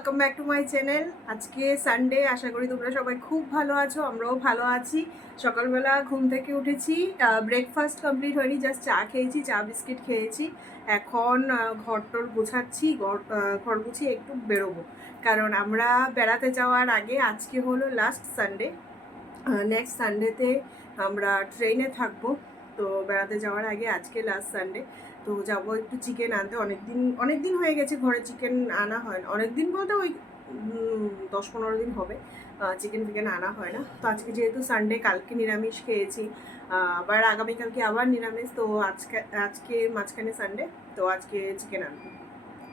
Welcome back to my channel আজকে Sunday আশা করি তোমরা সবাই খুব ভালো আছো, আমরাও ভালো আছি। সকালবেলা ঘুম থেকে উঠেছি ব্রেকফাস্ট কমপ্লিট হয়নি জাস্ট চা খেয়েছি, চা বিস্কিট খেয়েছি। এখন ঘর টর গোছাচ্ছি, ঘর ঘর গুছিয়ে একটু বেরোবো। কারণ আমরা বেড়াতে যাওয়ার আগে আজকে হলো লাস্ট সানডে নেক্সট সানডেতে আমরা ট্রেনে থাকব। তো বেড়াতে যাওয়ার আগে আজকে লাস্ট সানডে তো যাব একটু চিকেন আনতে। অনেক দিন অনেক দিন হয়ে গেছে ঘরে চিকেন আনা হয় না। অনেক দিন বলতে ওই দশ পনেরো দিন হবে চিকেন ফিকেন আনা হয় না। তো আজকে যেহেতু সানডে কালকে নিরামিষ খেয়েছি। আবার আগামীকালকে আবার নিরামিষ। তো আজকে আজকে মাঝখানে সানডে তো আজকে চিকেন আনব।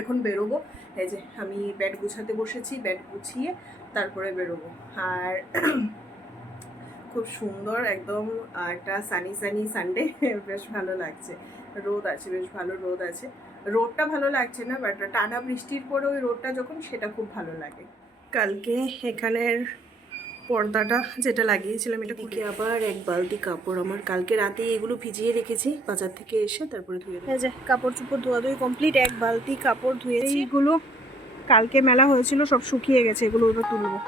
এখন বেরোবো। এই যে আমি ব্যাড গুছাতে বসেছি ব্যাট গুছিয়ে তারপরে বেরোবো। আর খুব সুন্দর, একদম একটা সানি সানি সানডে বেশ ভালো লাগছে। রোদ আছে বেশ ভালো রোদ আছে। রোদটা ভালো লাগছে না বাট টানা বৃষ্টির পরে ওই রোদটা যখন সেটা খুব ভালো লাগে। কালকে এখানের পর্দাটা যেটা লাগিয়েছিলাম এটা থেকে আবার এক বালতি কাপড় আমার। কালকে রাতে এগুলো ভিজিয়ে রেখেছি বাজার থেকে এসে তারপরে ধুয়ে হ্যাঁ যে কাপড় চোপড় ধোয়াধুয়ি কমপ্লিট এক বালতি কাপড় ধুয়েছি। এইগুলো কালকে মেলা হয়েছিল সব শুকিয়ে গেছে এগুলো ওটা তুলবো।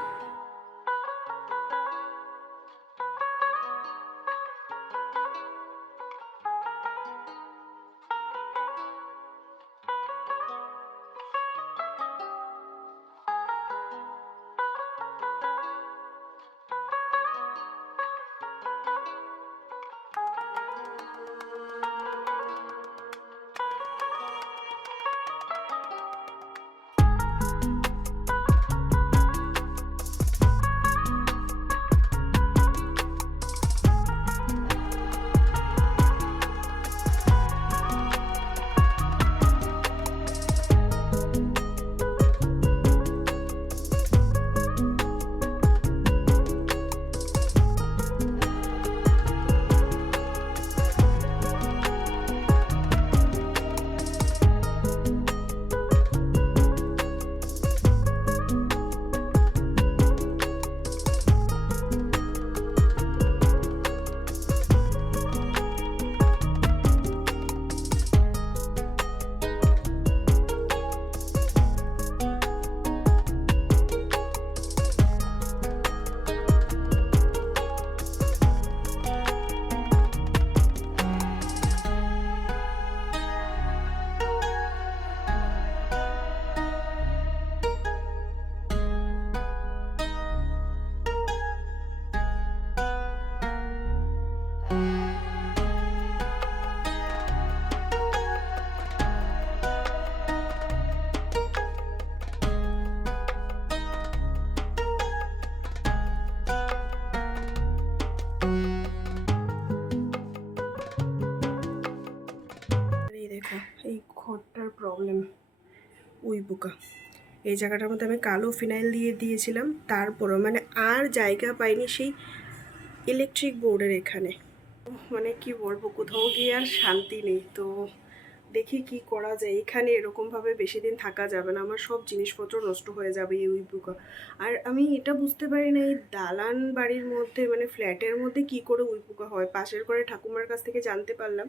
উই পোকা এই জায়গাটার মধ্যে আমি কালো ফিনাইল দিয়ে দিয়েছিলাম, তারপরও মানে আর জায়গা পাইনি সেই ইলেকট্রিক বোর্ডের এখানে। মানে কি বলব, কোথাও গিয়ে আর শান্তি নেই। তো দেখি কি করা যায়। এখানে এরকমভাবে বেশি দিন থাকা যাবে না। আমার সব জিনিসপত্র নষ্ট হয়ে যাবে এই উই পোকা আর আমি এটা বুঝতে পারি না এই দালান বাড়ির মধ্যে মানে ফ্ল্যাটের মধ্যে কি করে উই পোকা হয়? পাশের ঘরে ঠাকুমার কাছ থেকে জানতে পারলাম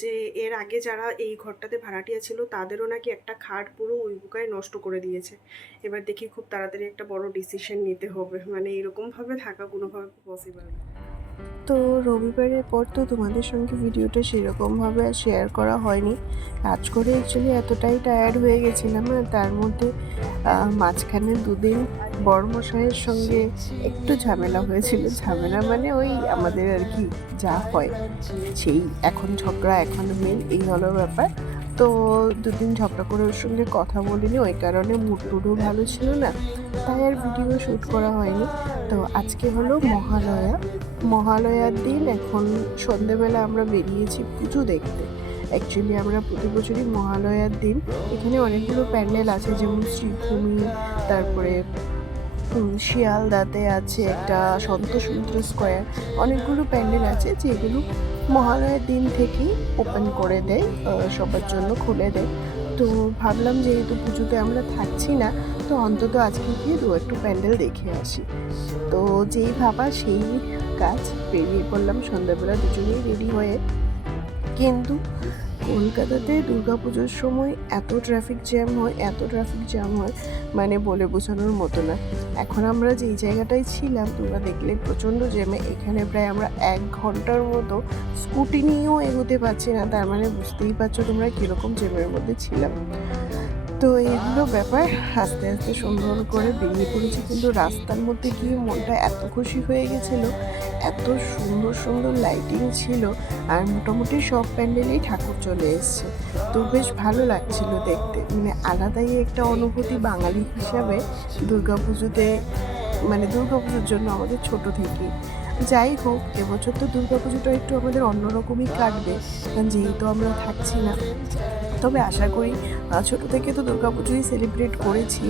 যে, এর আগে যারা এই ঘরটাতে ভাড়াটিয়া ছিল, তাদেরও নাকি একটা খাট পুরো উই পোকায় নষ্ট করে দিয়েছে। এবার দেখি খুব তাড়াতাড়ি একটা বড় ডিসিশন নিতে হবে। মানে এরকমভাবে থাকা কোনোভাবে পসিবল তো রবিবারের পর তো তোমাদের সঙ্গে ভিডিওটা সেরকমভাবে আর শেয়ার করা হয়নি। কাজ করে অ্যাকচুয়ালি এতটাই টায়ার্ড হয়ে গেছিলাম আর তার মধ্যে মাঝখানে দুদিন বড়মশাইয়ের সঙ্গে একটু ঝামেলা হয়েছিল। ঝামেলা মানে ওই আমাদের আর কি যা হয়, সেই এখন ঝগড়া, এখন মেল, এই হলো ব্যাপার। তো দুদিন ঝগড়া করে ওর সঙ্গে কথা বলিনি, ওই কারণে মুড টুডও ভালো ছিল না। তাই আর ভিডিও শ্যুট করা হয়নি। তো আজকে হলো মহালয়া। মহালয়ার দিন এখন সন্ধেবেলা আমরা বেরিয়েছি পুজো দেখতে। অ্যাকচুয়ালি আমরা প্রতি বছরই মহালয়ার দিন। এখানে অনেকগুলো প্যান্ডেল আছে, যেমন শ্রীভূমি, তারপরে শিয়ালদাতে আছে একটা সন্তোষ মিত্র স্কোয়ার। অনেকগুলো প্যান্ডেল আছে যেগুলো মহালয়ার দিন থেকেই ওপেন করে দেয় সবার জন্য খুলে দেয়। তো ভাবলাম যেহেতু পুজোতে আমরা থাকছি না, তো অন্তত আজকে গিয়ে দু একটু প্যান্ডেল দেখে আসি। তো যেই ভাবা সেই কাজ বেরিয়ে পড়লাম সন্ধ্যাবেলা দুজনেই রেডি হয়ে। কিন্তু কলকাতাতে দুর্গাপুজোর সময় এত ট্রাফিক জ্যাম হয়, এত ট্রাফিক জ্যাম হয় মানে বলে বোঝানোর মতো না। এখন আমরা যেই জায়গাটায় ছিলাম, তোমরা দেখলে প্রচণ্ড জ্যামে এখানে প্রায় আমরা এক ঘণ্টার মতো স্কুটি নিয়েও এগোতে পারছি না, তার মানে বুঝতেই পারছ তোমরা কীরকম জ্যামের মধ্যে ছিলাম। তো এইগুলো ব্যাপার, আস্তে আস্তে সুন্দর করে বেরিয়ে পড়েছি। কিন্তু রাস্তার মধ্যে গিয়ে মনটা এত খুশি হয়ে গেছিল, এত সুন্দর সুন্দর লাইটিং ছিল আর মোটামুটি সব প্যান্ডেলেই ঠাকুর চলে এসছে। তো বেশ ভালো লাগছিল দেখতে। মানে আলাদাই একটা অনুভূতি বাঙালি হিসাবে দুর্গাপুজোতে মানে দুর্গাপুজোর জন্য আমাদের ছোট থেকেই। যাই হোক, এবছর তো দুর্গাপুজোটা একটু আমাদের অন্যরকমই কাটবে, কারণ যেহেতু আমরা থাকছি না। তবে আশা করি ছোট থেকে তো দুর্গাপুজোই সেলিব্রেট করেছি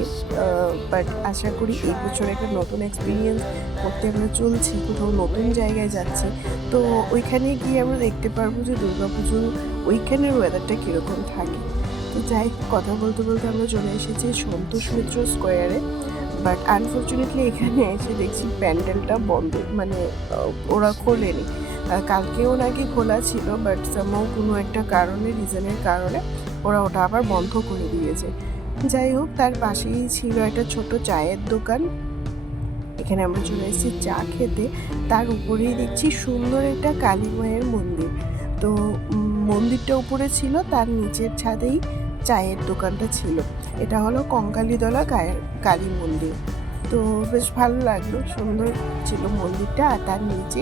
বাট আশা করি এই বছর একটা নতুন এক্সপিরিয়েন্স করতে আমরা চলছি, কোথাও নতুন জায়গায় যাচ্ছি। তো ওইখানে গিয়ে আমরা দেখতে পারব যে দুর্গাপুজো ওইখানের ওয়েদারটা কীরকম থাকে। তো যাই কথা বলতে বলতে আমরা চলে এসেছি সন্তোষ মিত্র স্কোয়ারে বাট আনফর্চুনেটলি এখানে এসে দেখছি প্যান্ডেলটা বন্ধ মানে ওরা খোলেনি। কালকেও নাকি খোলা ছিল বাট সামাও কোনো একটা কারণে রিজনের কারণে ওরা ওটা আবার বন্ধ করে দিয়েছে। যাই হোক, তার পাশেই ছিল একটা ছোট চায়ের দোকান। এখানে আমরা চলে এসেছি চা খেতে। তার উপরেই দেখছি সুন্দর একটা কালী মায়ের মন্দির। তো মন্দিরটা উপরে ছিল, তার নিচের ছাদেই চায়ের দোকানটা ছিল। এটা হলো কঙ্কালীতলা কায়ের কালী মন্দির। তো বেশ ভালো লাগল, সুন্দর ছিল মন্দিরটা। আর তার নিচে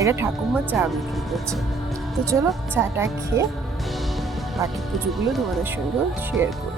একটা ঠাকুমা চা বিক্রি করছে। তো চলো চাটা খেয়ে বাকি পুজোগুলো তোমাদের সঙ্গেও শেয়ার করব।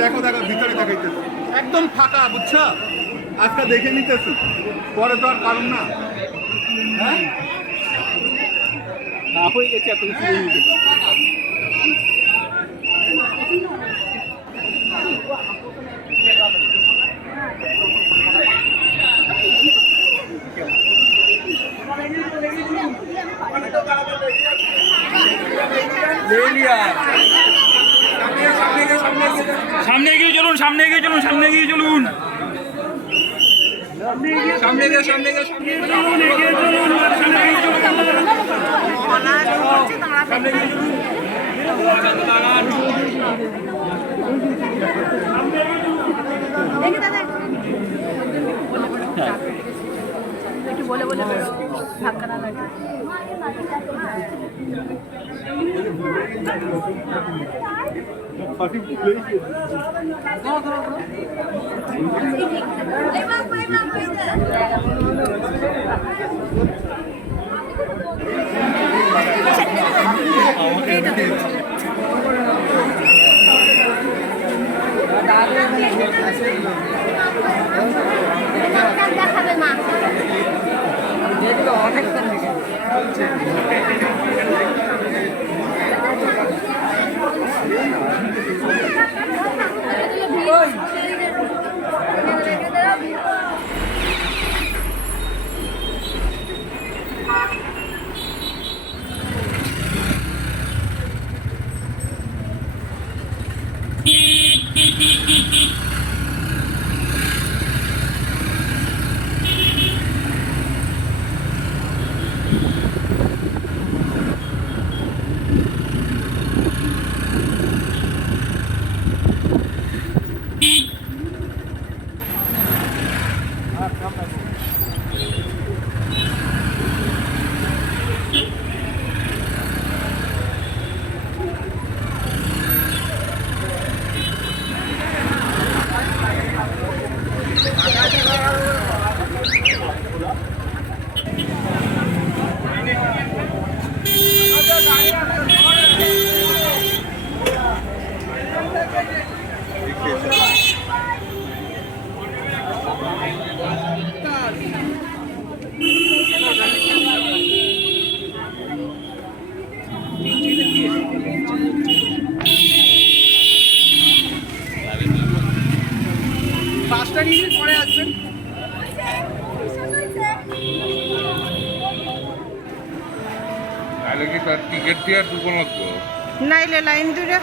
দেখো দেখো ভিতরে দেখাইতেছি একদম ফাঁকা বুঝছো আজকে দেখে নিতেছি পরে তো আর কারণ না হ্যাঁ না হয়ে গেছে এত কিছু হয়ে গেছে ले लिया সামনে এগিয়ে চলুন সামনে এগিয়ে চলুন সামনে এগিয়ে চলুন। সামনে গিয়ে সামনে গিয়ে সামনে এগিয়ে চলুন এগিয়ে চলুন সামনে এগিয়ে চলুন। সামনে এগিয়ে চলুন। বলে বলে ধাক্কা না লাগে। hafif play. Tamam tamam tamam. Eyvah eyvah eyvah. Eyvah. তাহলে কি তার টিকিট দিয়ে আর লাগবে? নাইলে লাইন দূরে